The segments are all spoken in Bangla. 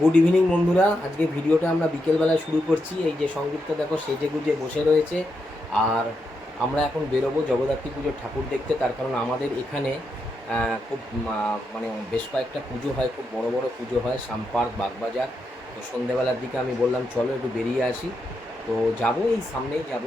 গুড ইভিনিং বন্ধুরা, আজকে ভিডিওটা আমরা বিকেলবেলায় শুরু করছি। এই যে সংযুক্ত দেখো সেজে গুজে বসে রয়েছে, আর আমরা এখন বেরোবো জগদ্ধাত্রী পুজোর ঠাকুর দেখতে। তার কারণ আমাদের এখানে খুব মানে বেশ কয়েকটা পুজো হয়, খুব বড় বড় পুজো হয়, সামপার্ক, বাগবাজার। তো সন্ধ্যেবেলার দিকে আমি বললাম চলো একটু বেরিয়ে আসি। তো যাবো, এই সামনেই যাব,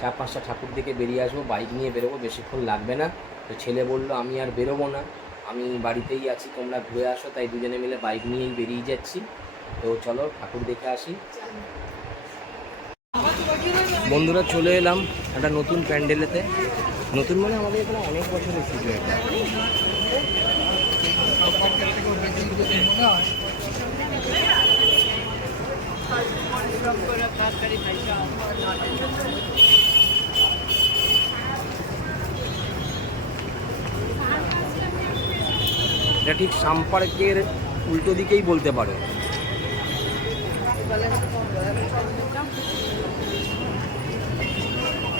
4-5টা ঠাকুর দেখে বেরিয়ে আসবো। বাইক নিয়ে বেরোবো, বেশিক্ষণ লাগবে না। তো ছেলে বললো আমি আর বেরোবো না, আমি বাড়িতেই আছি, তোমরা ঘুরে আসো। তাই দুজনে মিলে বাইক নিয়েই বেরিয়ে যাচ্ছি। তো চলো ঠাকুর দেখে আসি। বন্ধুরা চলে এলাম একটা নতুন প্যান্ডেলেতে। নতুন মানে আমাদের এখানে অনেক বছরের পুজো এটা। এটা ঠিক সামপার্কের উল্টো দিকেই বলতে পারো।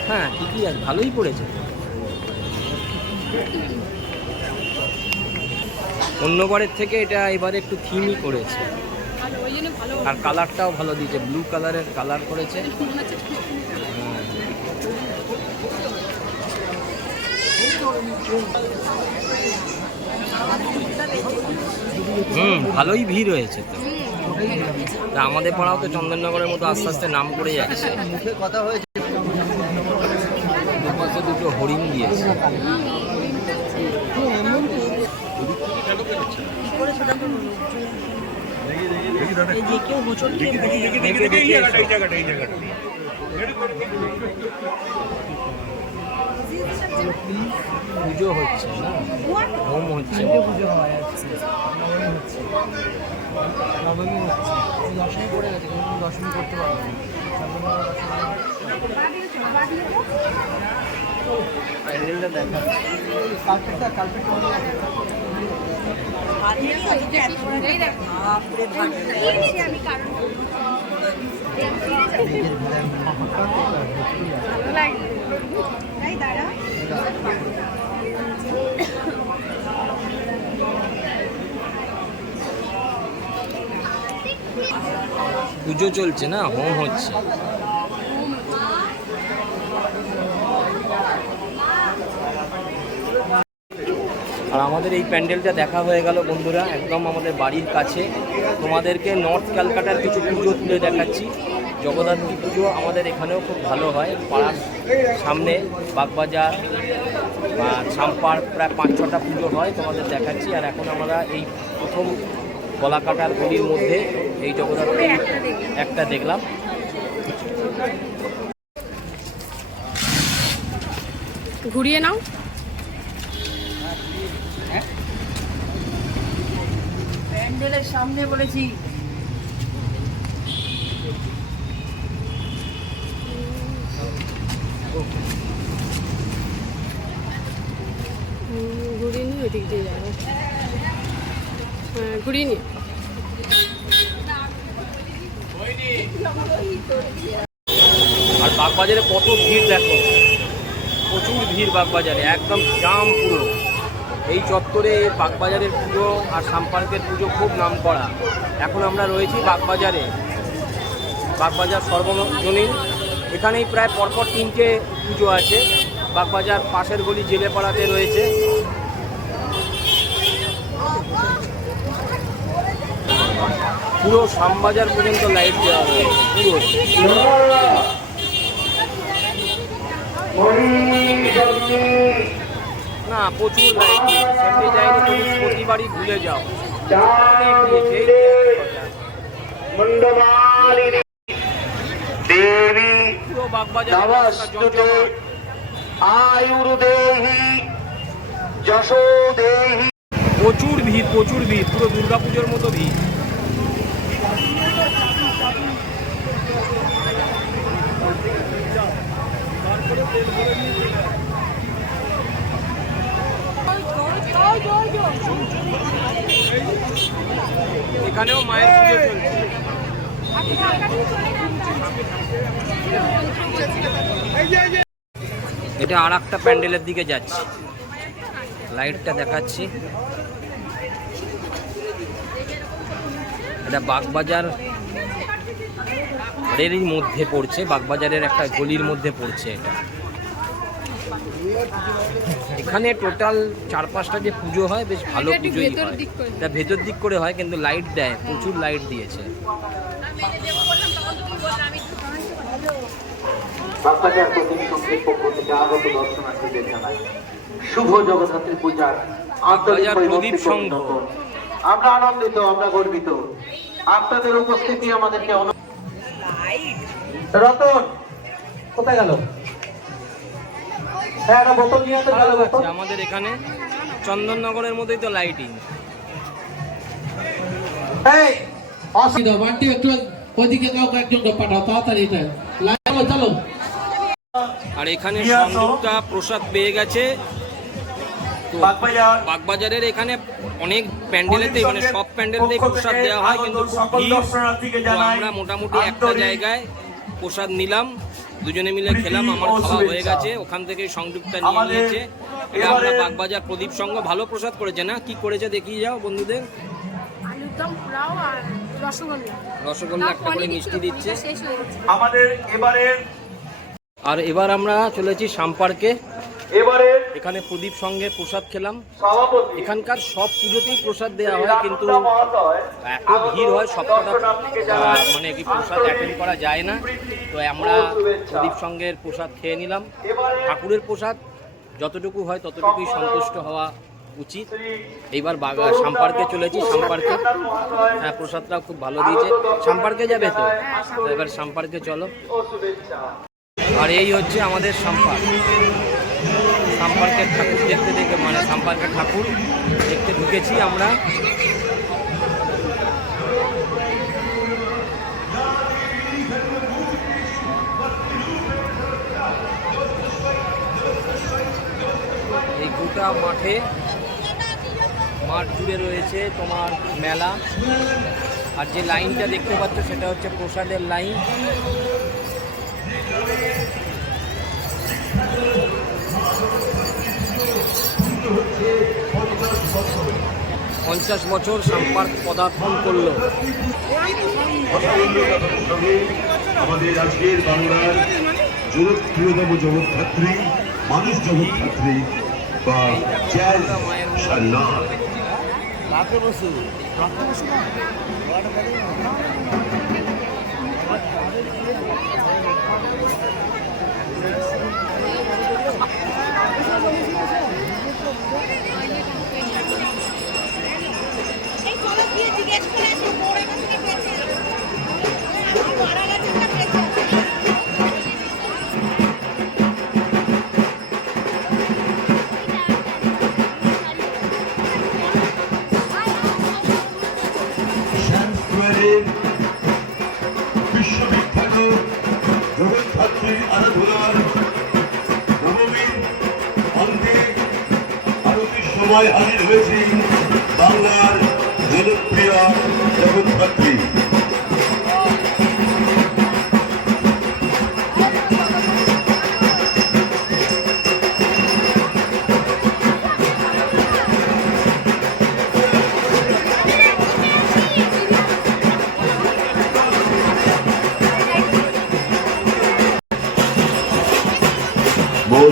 হ্যাঁ ঠিকই আছে, ভালোই পড়েছে। অন্যবারের থেকে এটা এবারে একটু থিমই করেছে, আর কালারটাও ভালো দিয়েছে, ব্লু কালারের কালার করেছে। ভালোই ভিড় হয়েছে। তো আমাদের পাড়াও তো চন্দননগরের মতো আস্তে আস্তে নাম করে যাচ্ছে। মুখে কথা হয়েছে, দুটো হরিণ দিয়েছে। পুজো হচ্ছে না, হোম হচ্ছে। নবমী হচ্ছে, দশমী পড়ে গেছে, কিন্তু দশমী করতে পারবো না। প্যান্ডেলটা দেখা, কার্পেটটা পুজো চলছে না, হোম হচ্ছে। আর আমাদের এই প্যান্ডেলটা দেখা হয়ে গেল বন্ধুরা, একদম আমাদের বাড়ির কাছে। তোমাদেরকে নর্থ ক্যালকাটার কিছু পুজো তুলে দেখাচ্ছি। জগদ্ধাত্রী পুজো আমাদের এখানেও খুব ভালো হয়, পাড়ার সামনে বাগবাজার বা সামপার্ক প্রায় 5-6টা পুজো হয়, তোমাদের দেখাচ্ছি। আর এখন আমরা এই প্রথম গলাকাটার গলির মধ্যে এই জগদ্ধাত্রী একটা দেখলাম। ঘুরিয়ে নাও। প্যান্ডেলের সামনে বলেছি। ঘুরিয়ে নিয়ে ওইদিক দিয়ে যাবো। হ্যাঁ ঘুরিয়ে নিয়ে। আর বাগবাজারে কত ভিড় দেখো, প্রচুর ভিড় বাগবাজারে, একদম জাম পুরো। এই চত্বরে বাগবাজারের পুজো আর সামপার্কের পুজো খুব নাম করা। এখন আমরা রয়েছি বাগবাজারে, বাগবাজার সর্বজনীন। এখানেই প্রায় পরপর 3টে পুজো আছে। বাগবাজার পাশের গলি জেলেপাড়াতে রয়েছে। পুরো শ্যামবাজার পর্যন্ত লাইট দেওয়া রয়েছে পুরো। না প্রচুর লাইট, সেমনি যায়নি তুমি প্রতিবারই ভুলে যাও। পুরো বাগবাজার প্রচুর ভিড়, প্রচুর ভিড়, পুরো দুর্গাপুজোর মতো ভিড়। এখানেও মায়ের পুজো চলছে। এটা আর একটা প্যান্ডেলের দিকে যাচ্ছি, লাইটটা দেখাচ্ছি। এটা বাগবাজার এরই মধ্যে পড়ছে, বাগবাজারের একটা গলির মধ্যে পড়ছে এটা। এখানে টোটাল 4-5টা যে পুজো হয়, বেশ ভালো পুজোই হয়। এটা ভেতর দিক করে হয়, কিন্তু লাইট দেয়, প্রচুর লাইট দিয়েছে। বাগবাজার প্রতিনিধি সংঘের পক্ষ থেকে আগত দর্শনার্থীদের জানাই শুভ জগদ্ধাত্রী পূজার আন্তরিক প্রদীপ সংঘ। আমরা আনন্দিত, আমরা গর্বিত। আপনাদের উপস্থিতি আমাদেরকে রতন কোথায় গেল? হ্যাঁ, একটা বোতল নিয়ে আসতে গেল। আমাদের এখানে চন্দননগরের মধ্যেই তো লাইটিং। এই অসুবিধা বান্টি একটু ওইদিকে কাউকে একজনকে পাঠাও তাড়াতাড়ি। এটা চলো চলো। আর এখানে সংযুক্তা প্রসাদ পেয়ে গেছে। তো বাগবাজারের এখানে অনেক প্যান্ডেলেতে, মানে সব প্যান্ডেলেতেই প্রসাদ দেওয়া হয়, কিন্তু আমরা মোটামুটি একটা জায়গায় প্রসাদ নিলাম, দুজনে মিলে খেলাম, আমার খাওয়া হয়ে গেছে। ওখান থেকে সংযুক্তা নিয়ে নিয়েছে। এটা আমরা বাগবাজার প্রদীপ সংঘ ভালো প্রসাদ করেছে না? কি করেছে দেখিয়ে যাও বন্ধুদের। আলুরদম, পোলাও আর রসগোল্লা। রসগোল্লা একটা করে মিষ্টি দিচ্ছে আমাদের এবারের। আর এবার আমরা চলেছি সাম্পার্কে। এবারে এখানে প্রদীপ সঙ্গে প্রসাদ খেলাম। সভাপতি এখানকার সব পুজোতেই প্রসাদ দেওয়া হয়, কিন্তু এত ভিড় হয় সবকটা মানে কি প্রসাদ অ্যাটেন্ড করা যায় না। তো আমরা প্রদীপ সঙ্গের প্রসাদ খেয়ে নিলাম। ঠাকুরের প্রসাদ যতটুকু হয় ততটুকুই সন্তুষ্ট হওয়া উচিত। এইবার সাম্পার্কে চলেছি। সাম্পার্কে হ্যাঁ, প্রসাদটাও খুব ভালো দিয়েছে। সাম্পার্কে যাবে তো? এবার সাম্পার্কে চলো। আর এই হচ্ছে আমাদের সাম্পার্ক। সাম্পার্কের ঠাকুর দেখতে মানে সাম্পার্কের ঠাকুর দেখতে ঢুকেছি আমরা। এই গোটা মাঠ জুড়ে রয়েছে তোমার মেলা। আর যে লাইনটা দেখতে পাচ্ছ সেটা হচ্ছে প্রসাদের লাইন। 50 বছর সাম্পার্ক পদার্পণ করলো। আমাদের আজকের বাংলার জনপ্রিয়তম জগৎধাত্রী, মানুষ জগৎধাত্রী বা জ্যাজ সান্নাল। বিশ্ববিখ্যাত জগৎধাত্রী আরাধনার নবমীর অন্তে আরতির সময় হাজির হয়েছি বাংলার জনপ্রিয় জগৎধাত্রী।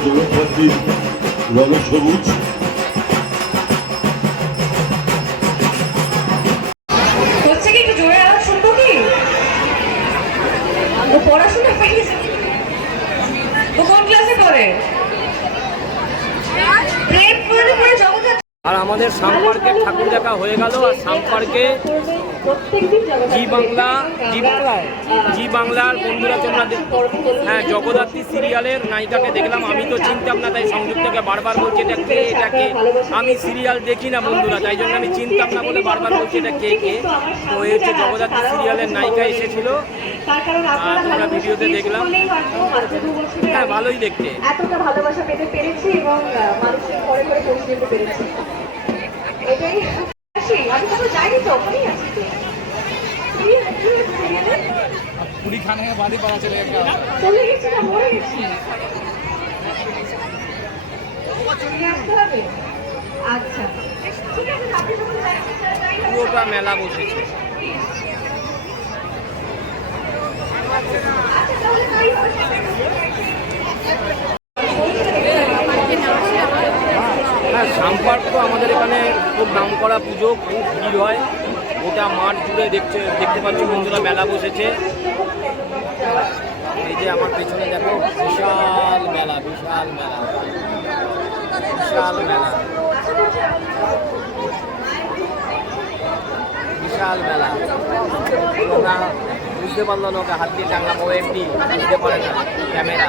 জগৎধাত্রীর রণসবুজ হচ্ছে কি একটু জোরে আওয়াজ শুনবো কি? ও পড়াশোনা পেয়েছে? ও কোন ক্লাসে পড়ে? প্রেম করে পড়ে জগৎধাত্রী। আর আমাদের সাম্পার্কের ঠাকুর দেখা হয়ে গেল। আর সাম্পার্কে জি বাংলার বন্ধুরা তোমরা হ্যাঁ জগদ্ধাত্রী সিরিয়ালের নায়িকাকে দেখলাম। আমি তো চিনতাম না, তাই সংযুক্তকে বারবার বলছি এটা কে, এটাকে। আমি সিরিয়াল দেখি না বন্ধুরা, তাই জন্য আমি চিনতাম না বলে বারবার বলছি এটা কে। তো এই হচ্ছে জগদ্ধাত্রী সিরিয়ালের নায়িকা এসেছিল, তোমরা ভিডিওতে দেখলাম। হ্যাঁ, ভালোই দেখতে। এতটা ভালোবাসা পেতে পেরেছি এবং মানুষের পরে পরে পৌঁছে যেতে পেরেছি, এটাই খুশি। আমি তো জানি তো ওখানেই আছি তো। পুরি খানে বাড়ি পাওয়া চলে চলে গেছি না মরে গেছি? আসতে হবে। আচ্ছা ঠিক আছে, আপনি যখন পুরোটা মেলা বসেছে। হ্যাঁ, সাম্পার তো আমাদের এখানে খুব নামকরা পুজো, খুব ভিড় হয়, গোটা মাঠ জুড়ে দেখতে পাচ্ছ বন্ধুরা, মেলা বসেছে। এই যে আমার পেছনে দেখো, বিশাল মেলা, বিশাল মেলা, বিশাল মেলা, বিশাল মেলা। তোমরা বুঝতে পারলো না, ওকে হাত দিয়ে টাঙলাম, ও এমনি বুঝতে পারে না ক্যামেরা।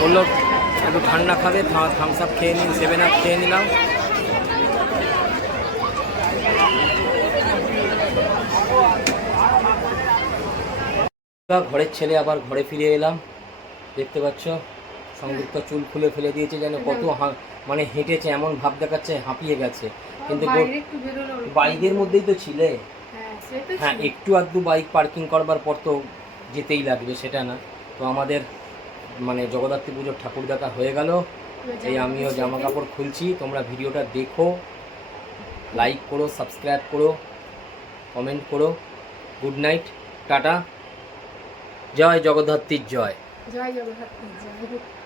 বললো একটু ঠান্ডা খাবে, থামস আপ খেয়ে নিন, 7 আপ খেয়ে নিলাম। ঘরের ছেলে আবার ঘরে ফিরে এলাম, দেখতে পাচ্ছ সংযুক্ত চুল খুলে ফেলে দিয়েছে, যেন কত মানে হেঁটেছে, এমন ভাব দেখাচ্ছে হাঁপিয়ে গেছে। কিন্তু বাইকের মধ্যেই তো ছিলে। হ্যাঁ, একটু আধটু বাইক পার্কিং করবার পর তো যেতেই লাগবে, সেটা না। তো আমাদের মানে জগদ্ধাত্রী পুজোর ঠাকুর দেখা হয়ে গেল। এই আমিও জামা কাপড় খুলছি, তোমরা ভিডিওটা দেখো, লাইক করো, সাবস্ক্রাইব করো, কমেন্ট করো। গুড নাইট, টাটা, জয় জগদ্ধাত্রীর জয়। জয় জগন্নাথ, জয়।